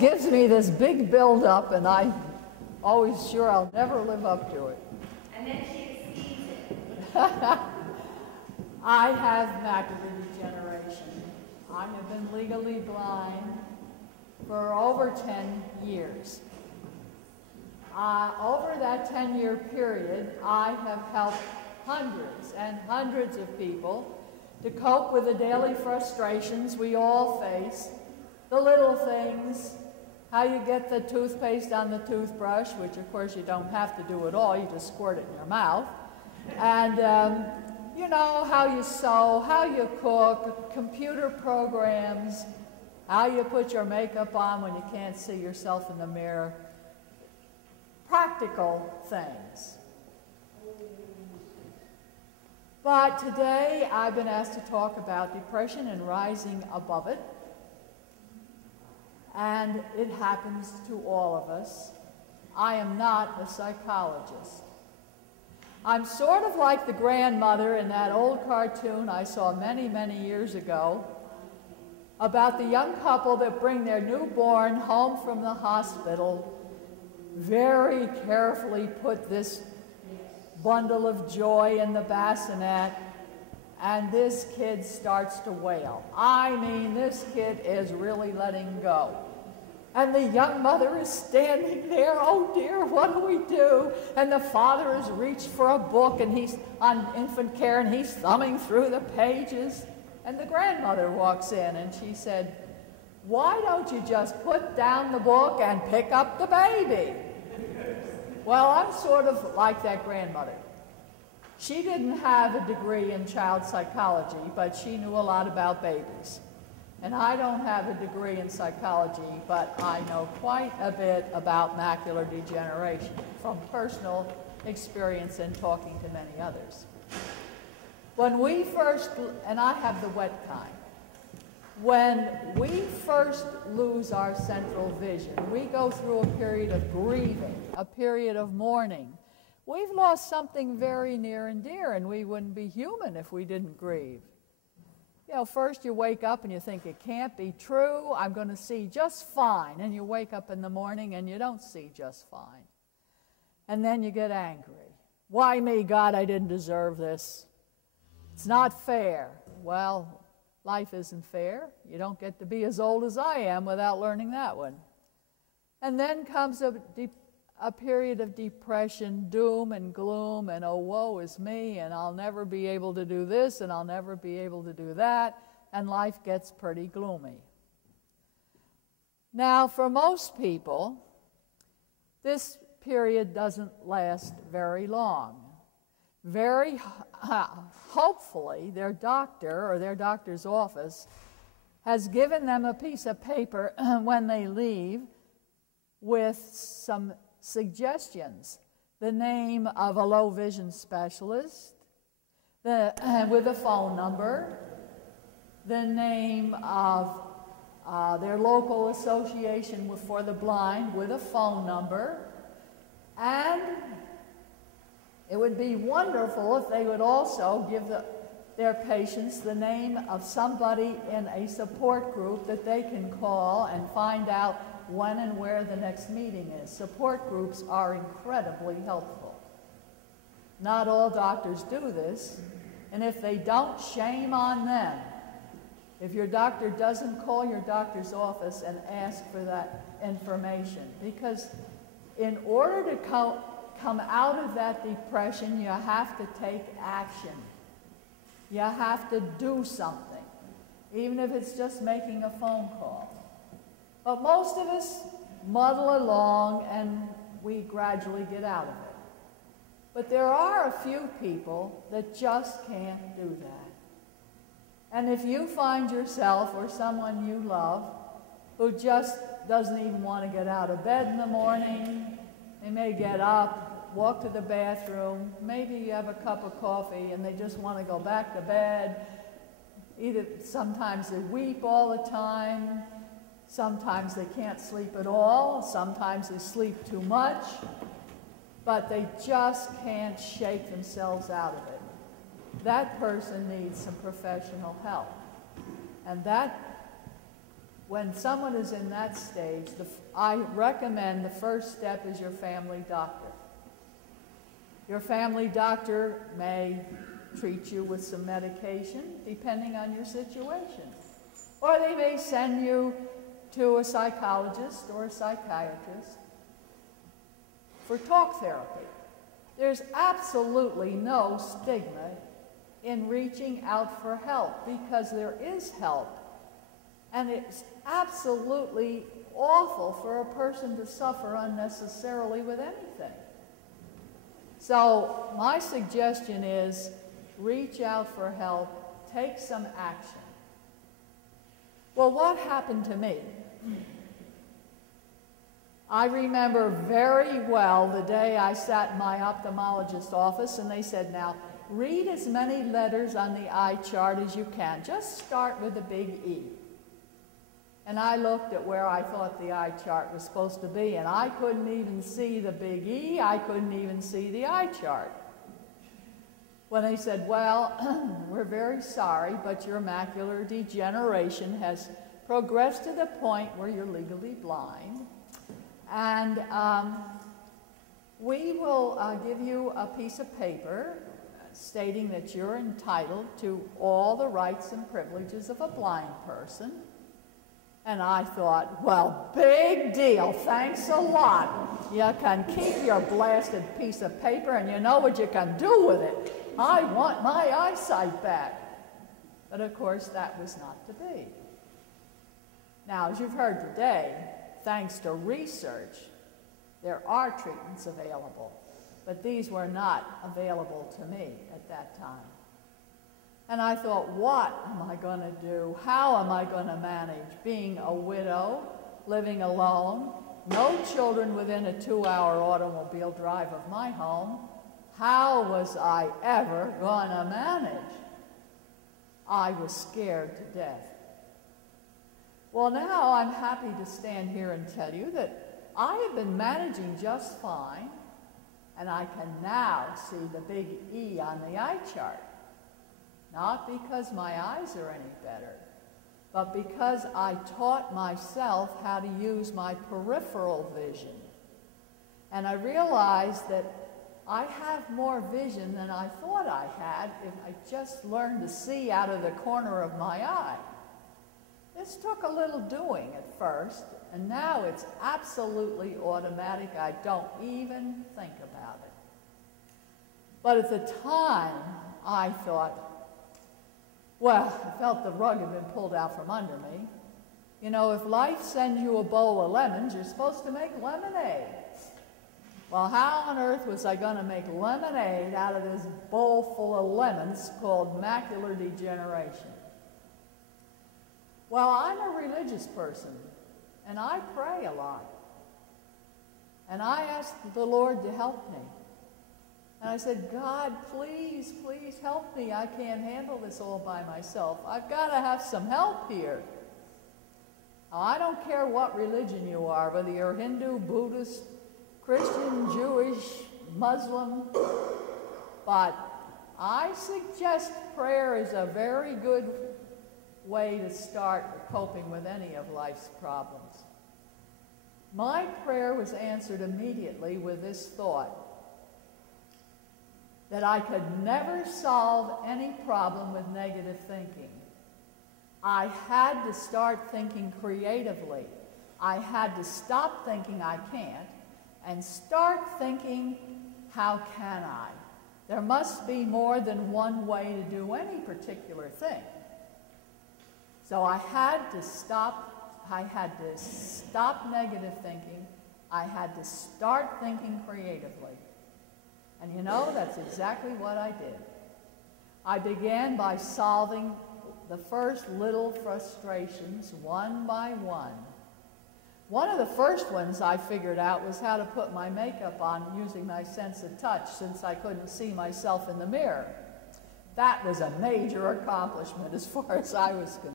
gives me this big build-up, and I'm always sure I'll never live up to it. And then she exceeds it. I have macular degeneration. I have been legally blind for over 10 years. Over that 10-year period, I have helped hundreds and hundreds of people to cope with the daily frustrations we all face, the little things, how you get the toothpaste on the toothbrush, which of course you don't have to do at all, you just squirt it in your mouth, and you know, how you sew, how you cook, computer programs, how you put your makeup on when you can't see yourself in the mirror. Practical things. But today I've been asked to talk about depression and rising above it. And it happens to all of us. I am not a psychologist. I'm sort of like the grandmother in that old cartoon I saw many, many years ago about the young couple that bring their newborn home from the hospital, very carefully put this bundle of joy in the bassinet, and this kid starts to wail. I mean, this kid is really letting go. And the young mother is standing there, oh dear, what do we do? And the father has reached for a book, and he's on infant care, and he's thumbing through the pages. And the grandmother walks in, and she said, why don't you just put down the book and pick up the baby? Well, I'm sort of like that grandmother. She didn't have a degree in child psychology, but she knew a lot about babies. And I don't have a degree in psychology, but I know quite a bit about macular degeneration from personal experience and talking to many others. When we first, and I have the wet kind, when we first lose our central vision, we go through a period of grieving, a period of mourning. We've lost something very near and dear, and we wouldn't be human if we didn't grieve. You know, first you wake up and you think, it can't be true, I'm going to see just fine. And you wake up in the morning and you don't see just fine. And then you get angry. Why me, God? I didn't deserve this. It's not fair. Well, life isn't fair. You don't get to be as old as I am without learning that one. And then comes a period of depression, doom and gloom, and oh, woe is me, and I'll never be able to do this, and I'll never be able to do that, and life gets pretty gloomy. Now, for most people, this period doesn't last very long. Very hopefully, their doctor or their doctor's office has given them a piece of paper when they leave with some suggestions. The name of a low vision specialist, with a phone number, the name of their local association for the blind with a phone number, and it would be wonderful if they would also give their patients the name of somebody in a support group that they can call and find out when and where the next meeting is. Support groups are incredibly helpful. Not all doctors do this, and if they don't, shame on them. If your doctor doesn't, call your doctor's office and ask for that information, because in order to come out of that depression, you have to take action. You have to do something, even if it's just making a phone call. But most of us muddle along and we gradually get out of it. But there are a few people that just can't do that. And if you find yourself or someone you love who just doesn't even want to get out of bed in the morning, they may get up, walk to the bathroom, maybe you have a cup of coffee and they just want to go back to bed. Either sometimes they weep all the time, sometimes they can't sleep at all, sometimes they sleep too much, but they just can't shake themselves out of it. That person needs some professional help. And that when someone is in that stage, I recommend the first step is your family doctor. Your family doctor may treat you with some medication, depending on your situation. Or they may send you to a psychologist or a psychiatrist for talk therapy. There's absolutely no stigma in reaching out for help, because there is help. And it's absolutely awful for a person to suffer unnecessarily with anything. So my suggestion is reach out for help, take some action. Well, what happened to me? I remember very well the day I sat in my ophthalmologist's office and they said, now, read as many letters on the eye chart as you can. Just start with a big E. And I looked at where I thought the eye chart was supposed to be, and I couldn't even see the big E. I couldn't even see the eye chart. When they said, well, we're very sorry, but your macular degeneration has progressed to the point where you're legally blind. And we will give you a piece of paper stating that you're entitled to all the rights and privileges of a blind person. And I thought, well, big deal, thanks a lot. You can keep your blasted piece of paper and you know what you can do with it. I want my eyesight back. But of course, that was not to be. Now, as you've heard today, thanks to research, there are treatments available, but these were not available to me at that time. And I thought, what am I going to do? How am I going to manage being a widow, living alone, no children within a 2-hour automobile drive of my home? How was I ever going to manage? I was scared to death. Well, now I'm happy to stand here and tell you that I have been managing just fine, and I can now see the big E on the eye chart. Not because my eyes are any better, but because I taught myself how to use my peripheral vision. And I realized that I have more vision than I thought I had if I just learned to see out of the corner of my eye. This took a little doing at first, and now it's absolutely automatic. I don't even think about it. But at the time, I thought, well, I felt the rug had been pulled out from under me. You know, if life sends you a bowl of lemons, you're supposed to make lemonade. Well, how on earth was I going to make lemonade out of this bowl full of lemons called macular degeneration? Well, I'm a religious person, and I pray a lot. And I asked the Lord to help me. And I said, God, please, please help me. I can't handle this all by myself. I've got to have some help here. Now, I don't care what religion you are, whether you're Hindu, Buddhist, Christian, Jewish, Muslim, but I suggest prayer is a very good way to start coping with any of life's problems. My prayer was answered immediately with this thought, that I could never solve any problem with negative thinking. I had to start thinking creatively. I had to stop thinking I can't and start thinking, how can I? There must be more than one way to do any particular thing. So I had to stop negative thinking. I had to start thinking creatively. And you know, that's exactly what I did. I began by solving the first little frustrations one by one. One of the first ones I figured out was how to put my makeup on using my sense of touch, since I couldn't see myself in the mirror. That was a major accomplishment as far as I was concerned.